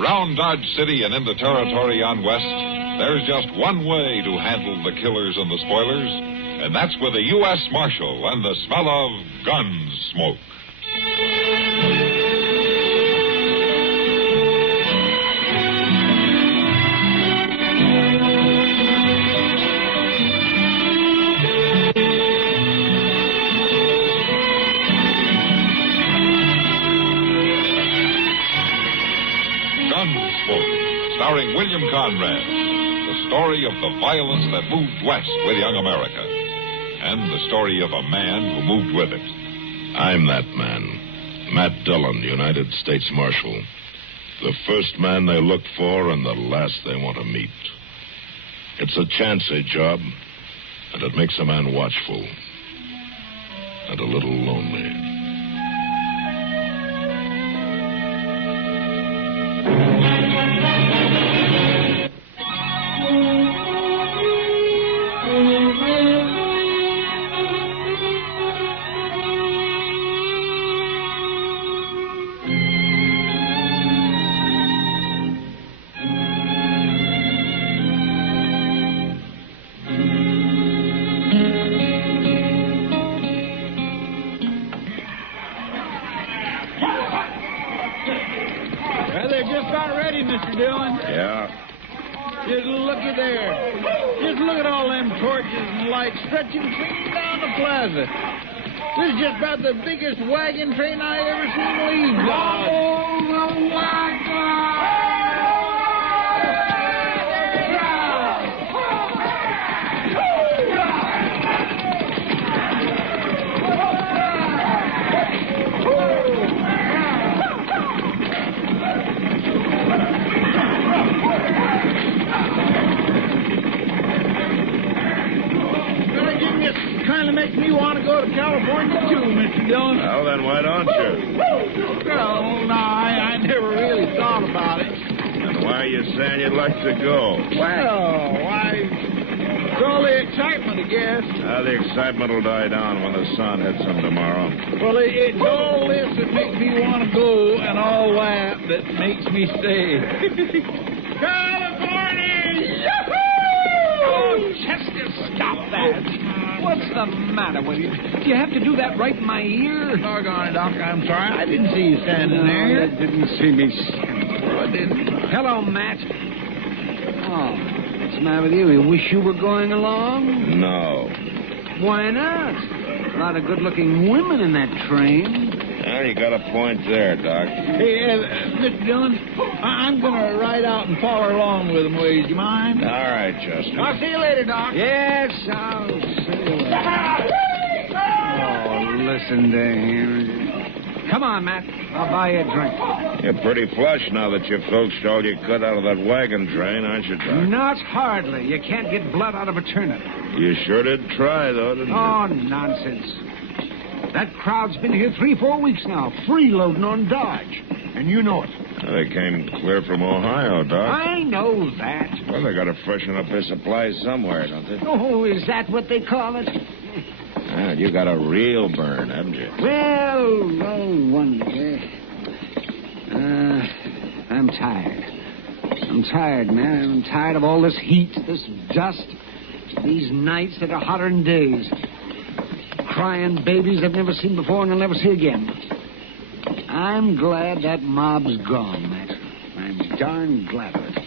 Around Dodge City and in the territory on West, there's just one way to handle the killers and the spoilers, and that's with a U.S. Marshal and the smell of Gunsmoke. Gunsmoke, starring William Conrad, the story of the violence that moved west with young America, and the story of a man who moved with it. I'm that man, Matt Dillon, United States Marshal. The first man they look for and the last they want to meet. It's a chancy job, and it makes a man watchful and a little lonely. Mr. Dillon? Yeah? Just looky there. Just look at all them torches and lights stretching clean down the plaza. This is just about the biggest wagon train I ever seen leave. Oh, the wagon! Kind of makes me want to go to California, too, Mr. Dillon. Well, then why don't you? Well, no, I never really thought about it. And why are you saying you'd like to go? Well, why, it's all the excitement, I guess. The excitement will die down when the sun hits them tomorrow. Well, it's all this that makes me want to go and all that makes me stay. California! Yahoo! Oh, Chester, stop that. What's the matter with you? Do you have to do that right in my ear? Doggone it, Doc. I'm sorry. I didn't see you standing there. I didn't see me. I didn't. Hello, Matt. Oh, what's the matter with you? You wish you were going along? No. Why not? A lot of good-looking women in that train. Well, you got a point there, Doc. Hey, Mr. Dillon, I'm going to ride out and follow along with him, ways. You mind? All right, Chester. I'll see you later, Doc. Yes, I'll see you later. Oh, listen to him. Come on, Matt. I'll buy you a drink. You're pretty flush now that you filched all you could out of that wagon train, aren't you, Doc? Not hardly. You can't get blood out of a turnip. You sure did try, though, didn't you? Oh, nonsense. That crowd's been here 3-4 weeks now, freeloading on Dodge. And you know it. Well, they came clear from Ohio, Doc. I know that. Well, they got to freshen up their supplies somewhere, don't they? Oh, is that what they call it? Well, you got a real burn, haven't you? Well, no wonder. I'm tired. I'm tired, man. I'm tired of all this heat, this dust, these nights that are hotter than days. Crying babies I've never seen before and I'll never see again. I'm glad that mob's gone, Matt. I'm darn glad of it.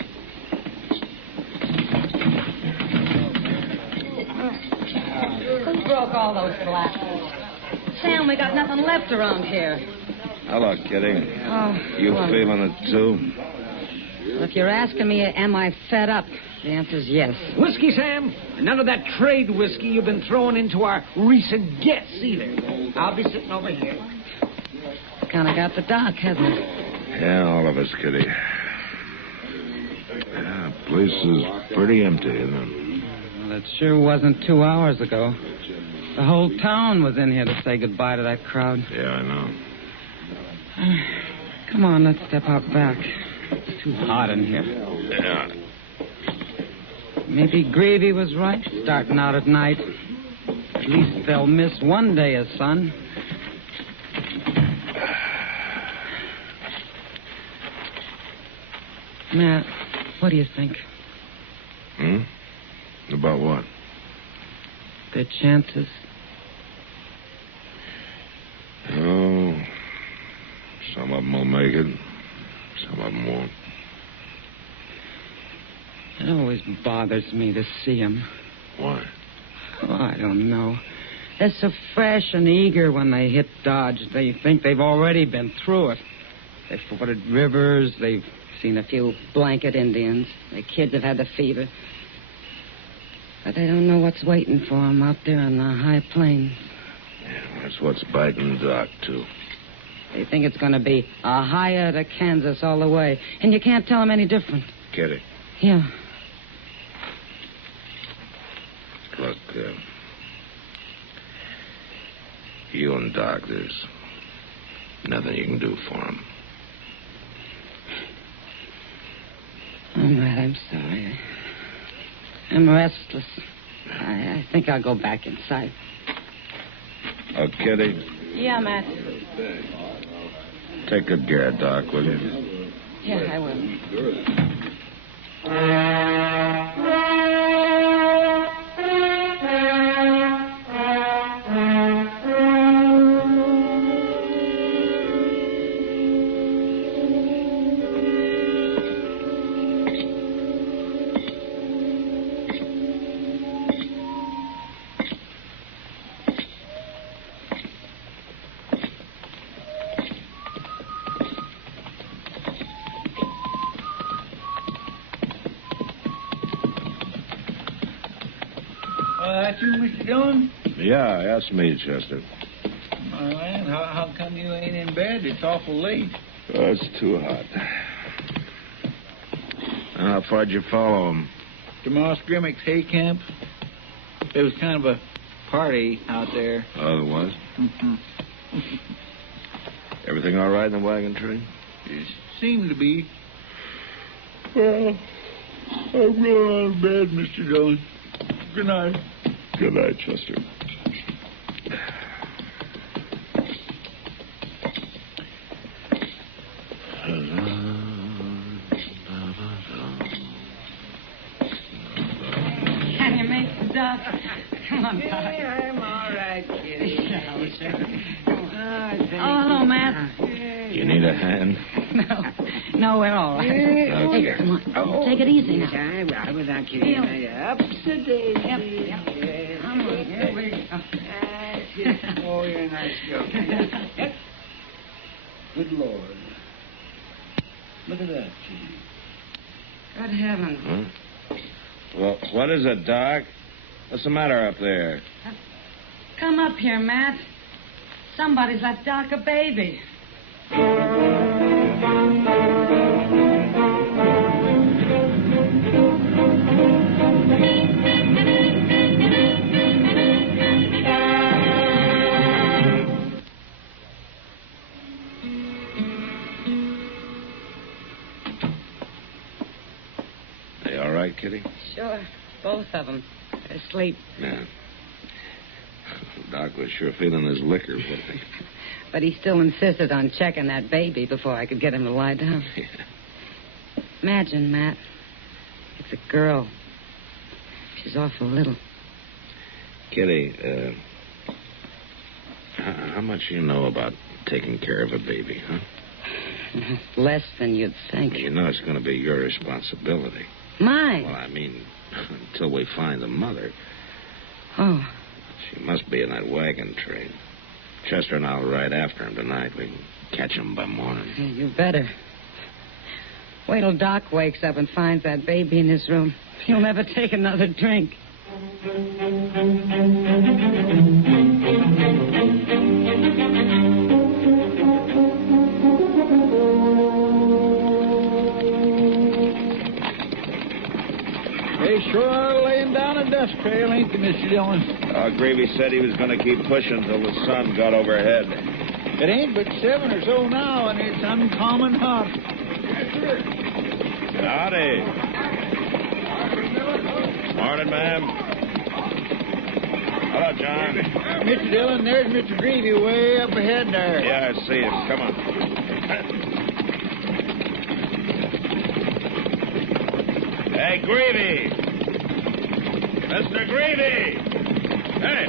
Who broke all those glasses? Sam, we got nothing left around here. Hello, Kitty. Oh, You well, feeling it, too? if you're asking me, am I fed up? The answer's yes. Whiskey, Sam. None of that trade whiskey you've been throwing into our recent gets, either. I'll be sitting over here. Kind of got the doc, hasn't it? Yeah, all of us, Kitty. Yeah, the place is pretty empty, isn't it? Well, it sure wasn't 2 hours ago. The whole town was in here to say goodbye to that crowd. Yeah, I know. Come on, let's step out back. It's too hot in here. Yeah. Maybe Gravy was right, starting out at night. At least they'll miss one day of sun. Matt, what do you think? About what? Their chances? Oh, some of them will make it. Some of them won't. It always bothers me to see them. Why? Oh, I don't know. They're so fresh and eager when they hit Dodge. They think they've already been through it. They've forded rivers. They've seen a few blanket Indians. Their kids have had the fever. But they don't know what's waiting for them out there on the high plains. Yeah, that's what's biting Doc, too. They think it's going to be Ohio to Kansas all the way. And you can't tell them any different. Kitty. Yeah. Look, you and Doc, there's nothing you can do for him. Oh, Matt, I'm sorry. I'm restless. I think I'll go back inside. Oh, Kitty, Yeah, Matt. take good care of Doc, will you? Yeah, I will. That's you, Mr. Dillon? Yeah, that's me, Chester. Oh, man, how come you ain't in bed? It's awful late. Oh, it's too hot. How far'd you follow him? To Moss Grimmick's hay camp. There was kind of a party out there. Oh, there was? Mm-hmm. Everything all right in the wagon train? It seemed to be. Well, I'm going out of bed, Mr. Dillon. Good night. Good night, Chester. Can you make the duck? Come on, Doc. Yeah, I'm all right, kid. Oh, hello, Matt. You need a hand? No, we're all right. Hey, come on. Take it easy now. I will not keep Feel. Up to date. Yep. Come on, here we go. Oh, you're a nice girl. Good Lord. Look at that, Kitty. Good heavens. Huh? Well, what is it, Doc? What's the matter up there? Come up here, Matt. Somebody's let Doc a baby. They all right, Kitty? Sure. Both of them. They're asleep. Yeah. Doc was sure feeling his liquor, wasn't he? But he still insisted on checking that baby before I could get him to lie down. Yeah. Imagine, Matt. It's a girl. She's awful little. Kitty, how much you know about taking care of a baby, huh? Less than you'd think. You know it's going to be your responsibility. Mine? Well, I mean, until we find the mother. Oh. She must be in that wagon train. Chester and I'll ride after him tonight. We can catch him by morning. Yeah, you better. Wait till Doc wakes up and finds that baby in his room. He'll never take another drink. They sure are laying down a dust trail, ain't they, Mr. Dillon? Gravy said he was going to keep pushing till the sun got overhead. It ain't but 7 or so now, and it's uncommon hot. Howdy. Morning, ma'am. Hello, John. Mr. Dillon, there's Mr. Greavy way up ahead there. Yeah, I see him. Come on. Hey, Greavy! Mr. Greavy! Hey,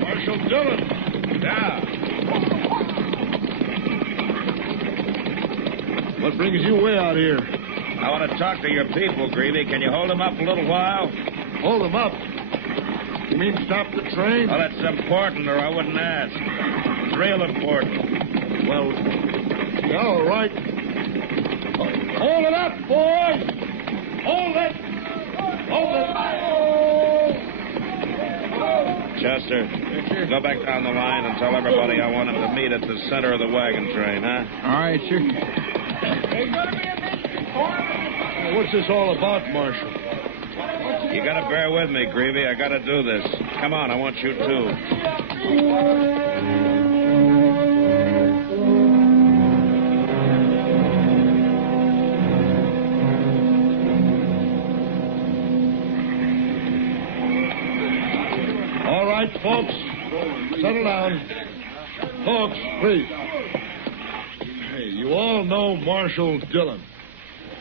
Marshal Dillon. Yeah. What brings you way out here? I want to talk to your people, Greavy. Can you hold them up a little while? Hold them up. You mean stop the train? Well, it's important, or I wouldn't ask. It's real important. Well, yeah, all right. Hold it up, boys! Hold it! Hold it! Chester, go back down the line and tell everybody I want them to meet at the center of the wagon train, huh? All right, sir. What's this all about, Marshal? You gotta bear with me, Greavy. I gotta do this. Come on, I want you too. All right, folks. Settle down. Folks, please. Hey, you all know Marshal Dillon.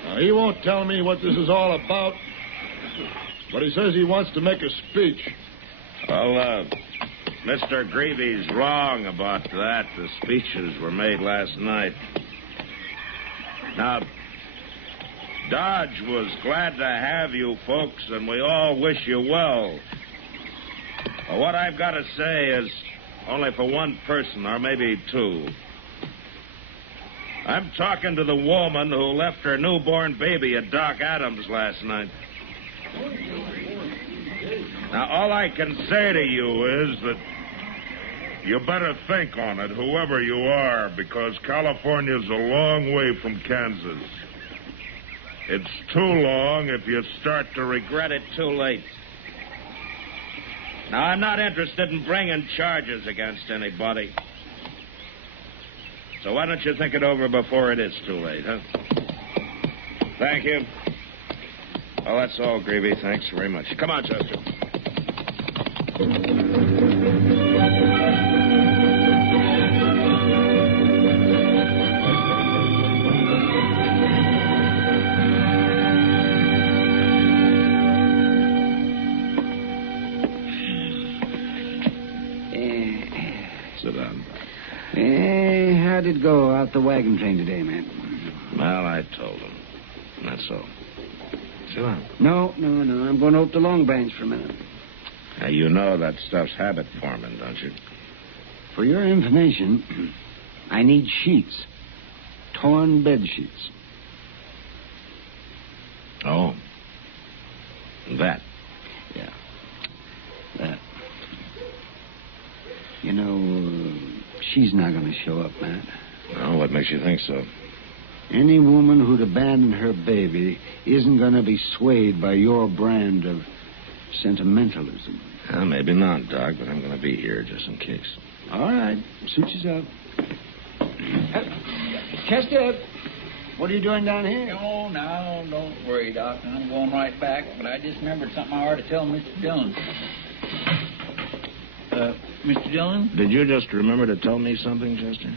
Now, he won't tell me what this is all about, but he says he wants to make a speech. Well, Mr. Greavy's wrong about that. The speeches were made last night. Now, Dodge was glad to have you folks, and we all wish you well. But what I've got to say is only for one person, or maybe two. I'm talking to the woman who left her newborn baby at Doc Adams last night. Now, all I can say to you is that you better think on it, whoever you are, because California's a long way from Kansas. It's too long if you start to regret it too late. Now, I'm not interested in bringing charges against anybody. So why don't you think it over before it is too late, huh? Thank you. Well, that's all, Greavy. Thanks very much. Come on, Chester. Sit down. How'd it go out the wagon train today, man? Well, I told him. That's all. Sit down. No. I'm going over to Long Branch for a minute. Now, you know that stuff's habit forming, don't you? For your information, I need sheets. Torn bed sheets. Oh. That. Yeah. That. You know, she's not going to show up, Matt. Oh, what makes you think so? Any woman who'd abandon her baby isn't going to be swayed by your brand of sentimentalism. Well, maybe not, Doc, but I'm going to be here just in case. All right. Suit yourself. Chester, what are you doing down here? Oh, now, don't worry, Doc. I'm going right back, but I just remembered something I ought to tell Mr. Dillon. Mr. Dillon? Did you just remember to tell me something, Chester?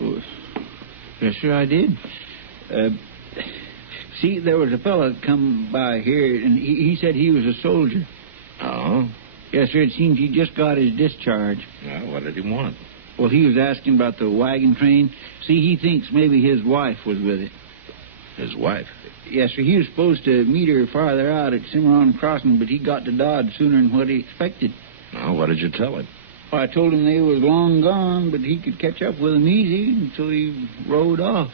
Oh, yes, sir, I did. See, there was a fellow come by here, and he said he was a soldier. Oh? Yes, sir, it seems he just got his discharge. Well, what did he want? Well, he was asking about the wagon train. See, he thinks maybe his wife was with it. His wife? Yes, sir, he was supposed to meet her farther out at Cimarron Crossing, but he got to Dodge sooner than what he expected. Oh, what did you tell him? Well, I told him they was long gone, but he could catch up with them easy, and so he rode off.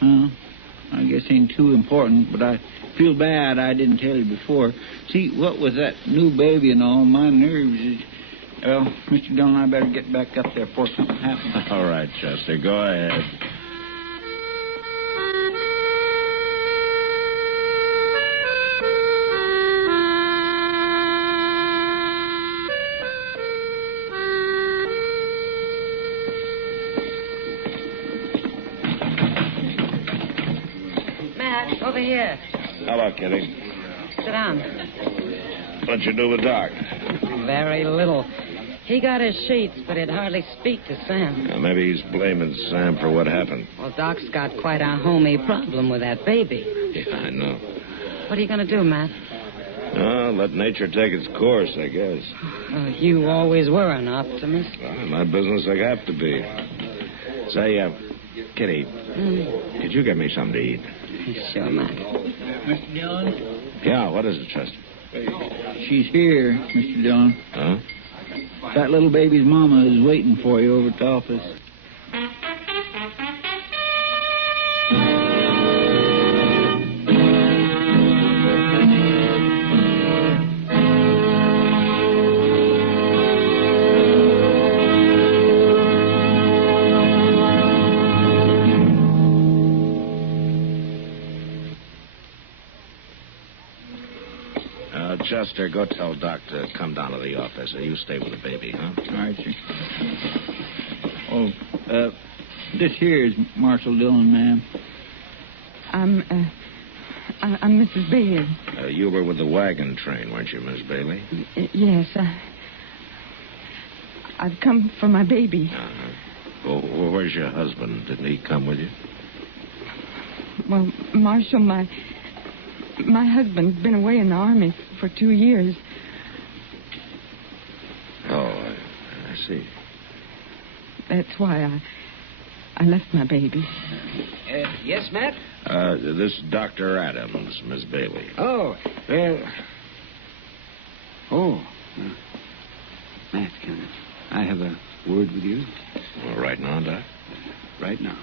I guess ain't too important, but I feel bad I didn't tell you before. See, what with that new baby and all, my nerves is... Well, Mr. Dillon, I better get back up there before something happens. All right, Chester, go ahead. Matt, over here. Hello, Kitty. Sit down. What'd you do with Doc? Very little. He got his sheets, but he'd hardly speak to Sam. Maybe he's blaming Sam for what happened. Well, Doc's got quite a homey problem with that baby. Yeah, I know. What are you going to do, Matt? Let nature take its course, I guess. You always were an optimist. Well, in my business, I have to be. Say, Kitty, could you get me something to eat? Sure, Matt. Mr. Dillon? Yeah, what is it, Chester? She's here, Mr. Dillon. Huh? That little baby's mama is waiting for you over at the office. Chester, go tell Doc to come down to the office. You stay with the baby, huh? All right, sir. Oh, this here is Marshal Dillon, ma'am. I'm Mrs. Bailey. You were with the wagon train, weren't you, Miss Bailey? Yes, I've come for my baby. Uh-huh. Well, where's your husband? Didn't he come with you? Well, Marshal, my husband's been away in the army for 2 years. Oh, I see. That's why I left my baby. Yes, Matt? This is Dr. Adams, Miss Bailey. Oh, well... Matt, can I have a word with you? Well, right now, Doc? Right now.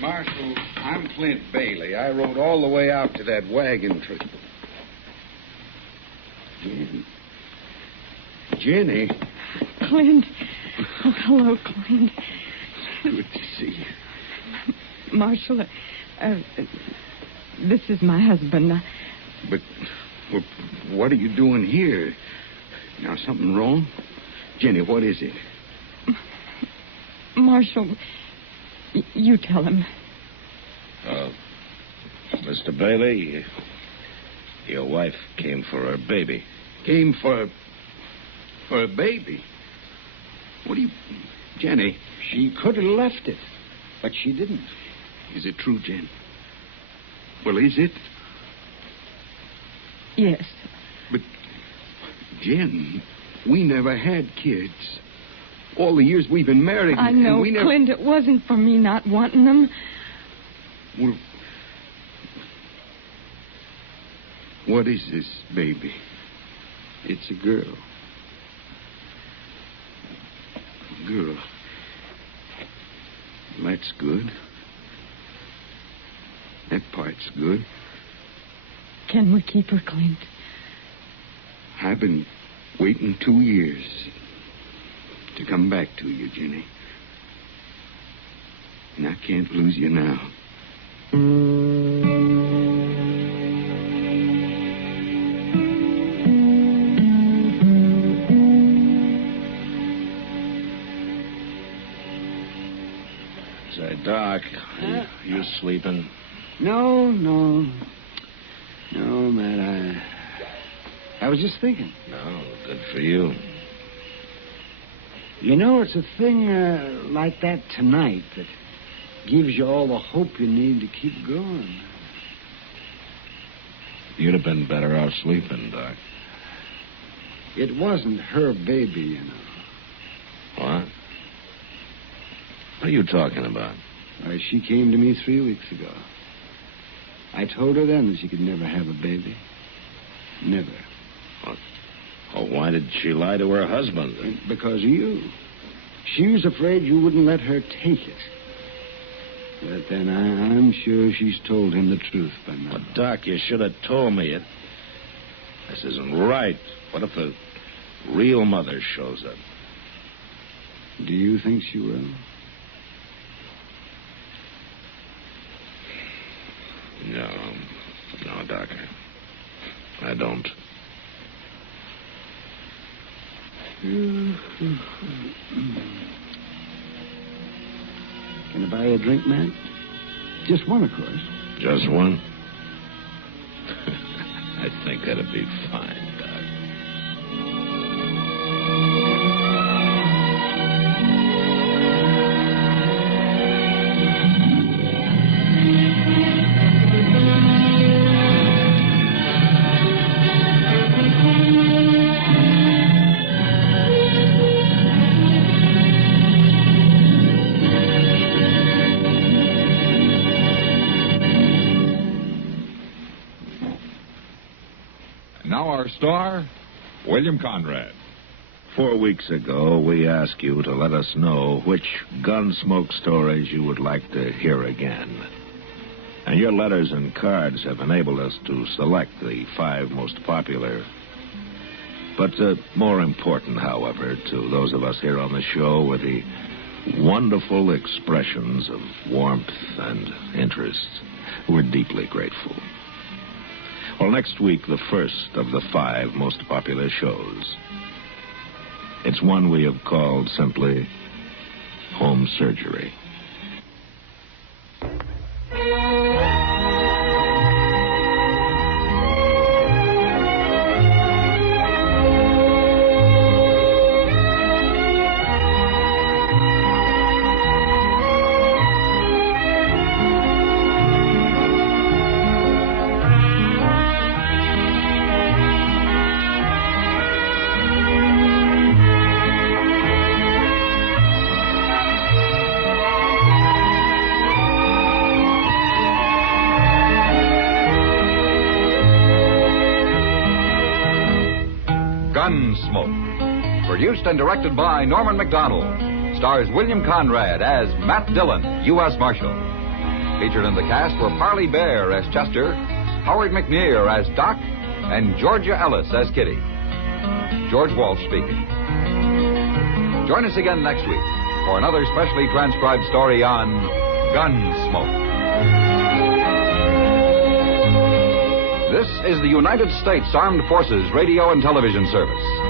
Marshal, I'm Clint Bailey. I rode all the way out to that wagon trip. Jenny. Clint. Oh, hello, Clint. Good to see you. Marshal, this is my husband. But what are you doing here? Now, something wrong? Jenny, what is it? Marshal, you tell him. Mr. Bailey, your wife came for her baby. Came for a baby? What do you... Jenny. She could have left it, but she didn't. Is it true, Jen? Well, is it? Yes. But, Jen, we never had kids. All the years we've been married. I know, and we never... Clint, it wasn't for me not wanting them. Well, what is this baby? It's a girl. A girl. That's good. That part's good. Can we keep her, Clint? I've been waiting 2 years to come back to you, Jenny. And I can't lose you now. Say, Doc, you sleeping? No, Matt, I was just thinking. No, good for you. You know, it's a thing like that tonight that gives you all the hope you need to keep going. You'd have been better off sleeping, Doc. It wasn't her baby, you know. What? What are you talking about? Why, she came to me 3 weeks ago. I told her then that she could never have a baby. Never. Oh, why did she lie to her husband? Because of you. She was afraid you wouldn't let her take it. But then I'm sure she's told him the truth by now. But, Doc, you should have told me it. This isn't right. What if the real mother shows up? Do you think she will? No, Doc. I don't. Can I buy you a drink, man? Just one, of course. Just one? I think that'd be fine, Doc. Now our star, William Conrad. 4 weeks ago, we asked you to let us know which Gunsmoke stories you would like to hear again. And your letters and cards have enabled us to select the 5 most popular. But more important, however, to those of us here on the show were the wonderful expressions of warmth and interest. We're deeply grateful. Well, next week, the first of the 5 most popular shows. It's one we have called simply Home Surgery. Gunsmoke. Produced and directed by Norman Macdonnell. Stars William Conrad as Matt Dillon, U.S. Marshal. Featured in the cast were Parley Bear as Chester, Howard McNear as Doc, and Georgia Ellis as Kitty. George Walsh speaking. Join us again next week for another specially transcribed story on Gunsmoke. This is the United States Armed Forces Radio and Television Service.